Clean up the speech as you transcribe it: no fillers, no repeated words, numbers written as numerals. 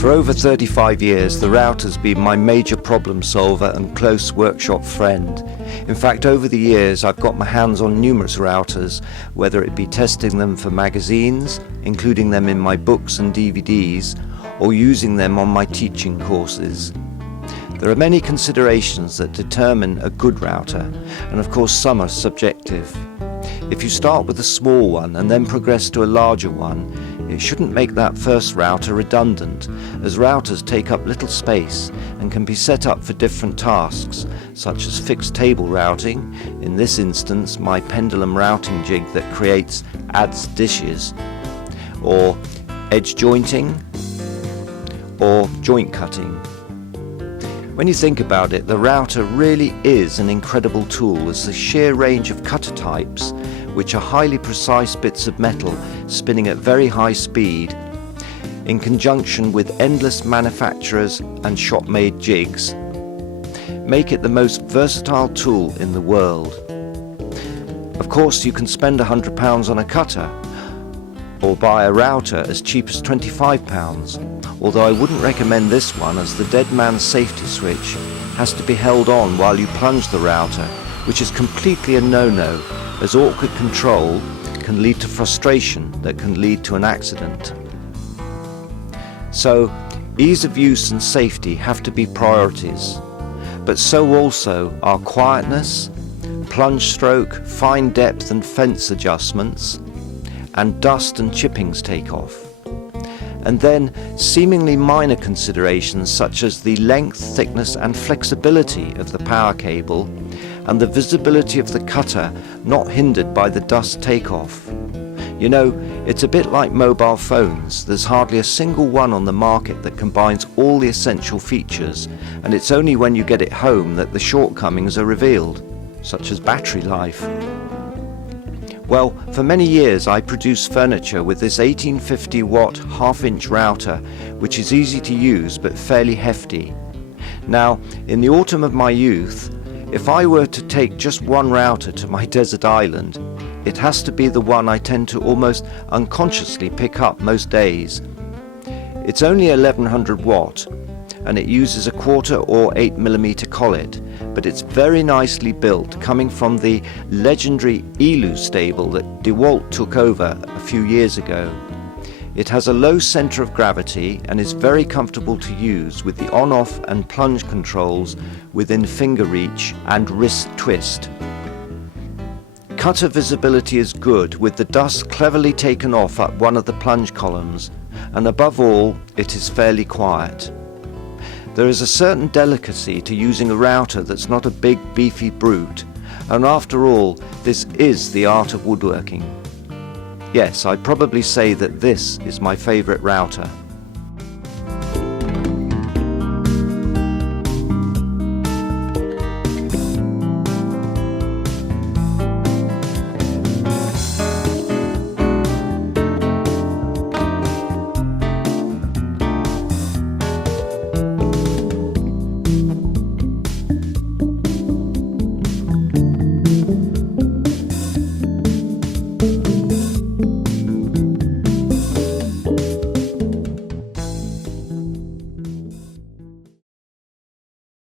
For over 35 years, the router's been my major problem solver and close workshop friend. In fact, over the years, I've got my hands on numerous routers, whether it be testing them for magazines, including them in my books and DVDs, or using them on my teaching courses. There are many considerations that determine a good router, and of course some are subjective. If you start with a small one and then progress to a larger one, it shouldn't make that first router redundant, as routers take up little space and can be set up for different tasks, such as fixed table routing, in this instance my pendulum routing jig that adds dishes, or edge jointing, or joint cutting. When you think about it, the router really is an incredible tool, as the sheer range of cutter types, which are highly precise bits of metal spinning at very high speed, in conjunction with endless manufacturers and shop-made jigs, make it the most versatile tool in the world. Of course, you can spend £100 on a cutter, or buy a router as cheap as £25, although I wouldn't recommend this one, as the dead man's safety switch has to be held on while you plunge the router, which is completely a no-no, as awkward control can lead to frustration that can lead to an accident. So, ease of use and safety have to be priorities, but so also are quietness, plunge stroke, fine depth and fence adjustments, and dust and chippings takeoff. And then seemingly minor considerations such as the length, thickness and flexibility of the power cable, and the visibility of the cutter not hindered by the dust takeoff. You know, it's a bit like mobile phones. There's hardly a single one on the market that combines all the essential features, and it's only when you get it home that the shortcomings are revealed, such as battery life. Well, for many years I produced furniture with this 1850 watt half-inch router, which is easy to use but fairly hefty. Now, in the autumn of my youth, if I were to take just one router to my desert island, it has to be the one I tend to almost unconsciously pick up most days. It's only 1100 watt, and it uses a 1/4 or 8mm collet, but it's very nicely built, coming from the legendary Elu stable that Dewalt took over a few years ago. It has a low center of gravity and is very comfortable to use, with the on-off and plunge controls within finger reach and wrist twist. Cutter visibility is good, with the dust cleverly taken off at one of the plunge columns, and above all, it is fairly quiet. There is a certain delicacy to using a router that's not a big beefy brute, and after all, this is the art of woodworking. Yes, I'd probably say that this is my favorite router.